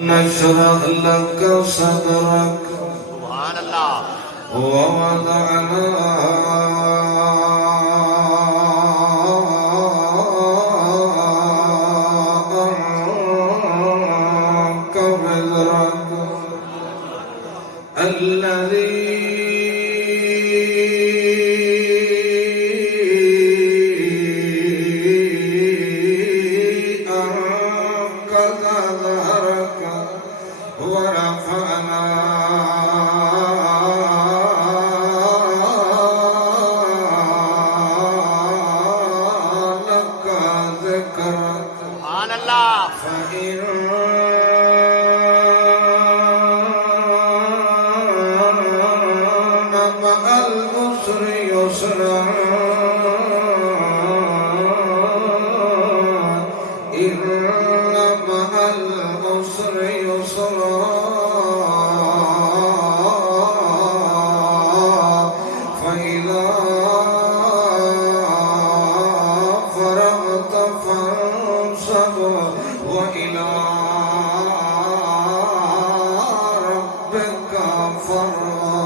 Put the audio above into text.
نشرح لك صدرك سبحان الله ووضعنا عنك وزرك الذي أنقض ظهرك ورفعنا لك ذكرك سبحان الله فإن مع العسر يسرا إن مع العسر يسرا فإذا فرغت فانصب وإلى ربك فارغب